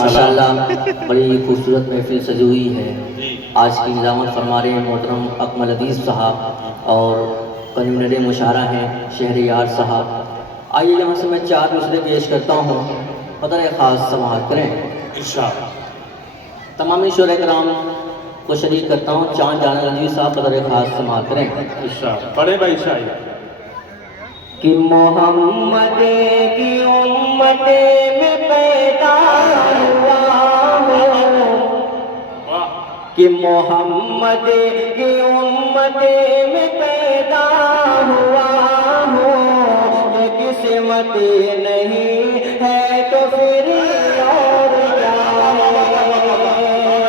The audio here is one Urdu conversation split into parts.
ماشاءاللہ بڑی خوبصورت محفل سجی ہوئی ہے۔ آج کی نظامت فرما رہے ہیں محترم اکمل عزیز صاحب اور کنوینر مشاعرہ ہیں شہر یار صاحب۔ آئیے یہاں سے میں 4 مصرعے پیش کرتا ہوں، قدر خاص سماعت کریں۔ تمام شعراء کرام کو شریک کرتا ہوں، چاند جانا عزیز صاحب قدر خاص سماعت کریں۔ پڑھے بھائی شاہی کہ محمد کی امت میں پیدا ہوا ہوں، کہ محمد کی امت میں پیدا ہوا ہوں، یہ قسمت نہیں ہے تو پھر اور کیا ہے؟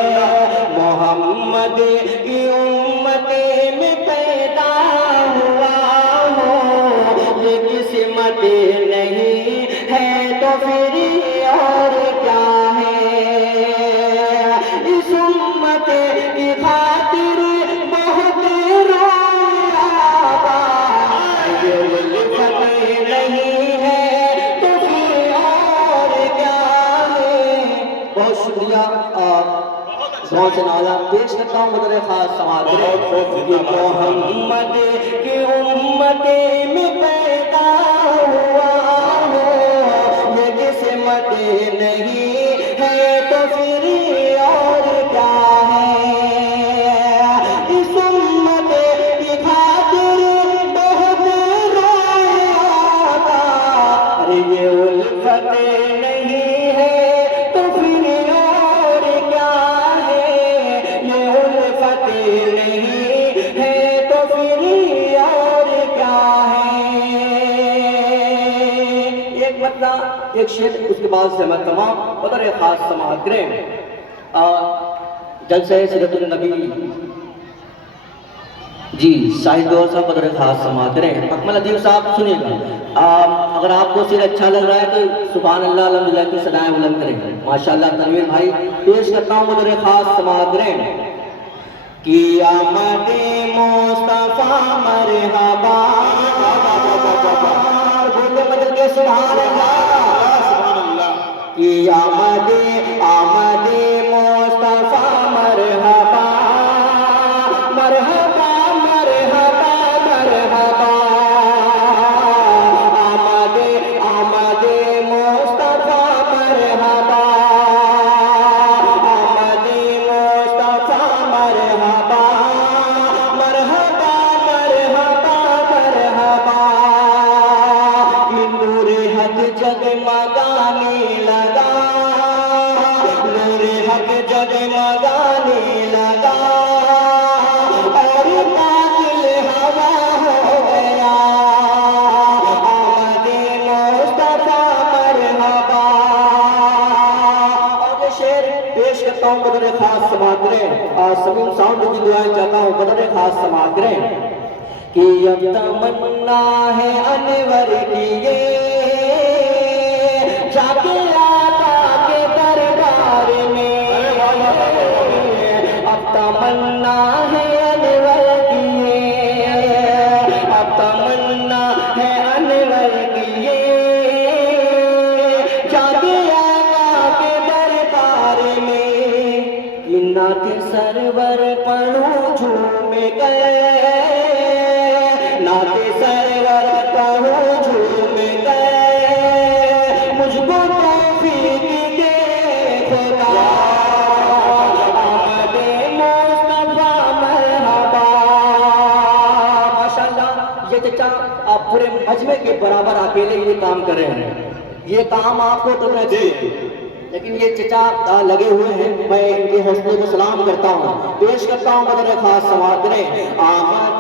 محمد کی امت میں پیدا ہوا ہوں، یہ قسمت نہیں ہے تو پھر اور کیا ہے؟ اس امت کی خاطر بہت رویا یہ الفت نہیں ہے تو پھر اور کیا ہے؟ بہت شکریہ۔ بہت سے نالا پیش کرتا ہوں قدر خاص سماعت کریں کہ محمد کی امت میں پیدا ہوا ہوں، یہ قسمت نہیں ہے تو پھر اور کیا ہے؟ اس امت کی خاطر بہت رویا تھا، ارے یہ الفت نہیں ہے تو پھر اور کیا ہے؟ یہ الفت نہیں ہے تو پھر اور کیا ہے؟ ایک مطلب ایک شعر، اس کے بعد سے میں تمام قدر خاص سماعت کریں۔ جلسہ سیرت النبی جی شاہد گور صاحب قدر خاص سماعت کریں۔ اکمل عزیز صاحب سنیے گا، اگر آپ کو شعر اچھا لگ رہا ہے تو سبحان اللہ الحمدللہ کی صدائیں بلند کریں گے۔ ماشاءاللہ تنویر بھائی پیش کرتا ہوں قدر خاص سماعت کریں کہ آمد مصطفیٰ مرحبا، بولے بدل کے سبحان اللہ، کہ آمد مصطفیٰ مرحبا مرحبا مرحبا مرحبا، آمد مصطفیٰ مرحبا، آمد مصطفیٰ مرحبا مرحبا مرحبا مرحبا، یہ نور حق جگمگانے لگا، نور حق جگمگانے لگا، اور باطل ہوا ہو گیا، آمد مصطفیٰ مرحبا۔ اور یہ شعر پیش کرتا ہوں قدر خاص سماعت کریں، سمیم ساؤنڈ کی دعائیں چاہتا ہوں قدر خاص سماعت کریں کہ اب تمنا ہے انور کی یہ جا کے آقا کے دربار میں، اب تمنا ہے انور کی یہ، اب تمنا ہے انور کی یہ جا کے آقا کے دربار میں، کہ نعت سرور پڑھوں جھوم گئے، نعت سرور پڑھوں جھوم گئے، مجھ کو توفیق دے خدا، آمد مصطفیٰ مرحبا۔ ماشاءاللہ یہ چچا آپ پورے مجمع کے برابر اکیلے یہ کام کر رہے ہیں، یہ کام آپ کو کرنا چاہیے، لیکن یہ چچا لگے ہوئے ہیں، میں ان کے حوصلے کو سلام کرتا ہوں، پیش کرتا ہوں قدر خاص سماعت کریں۔ آمد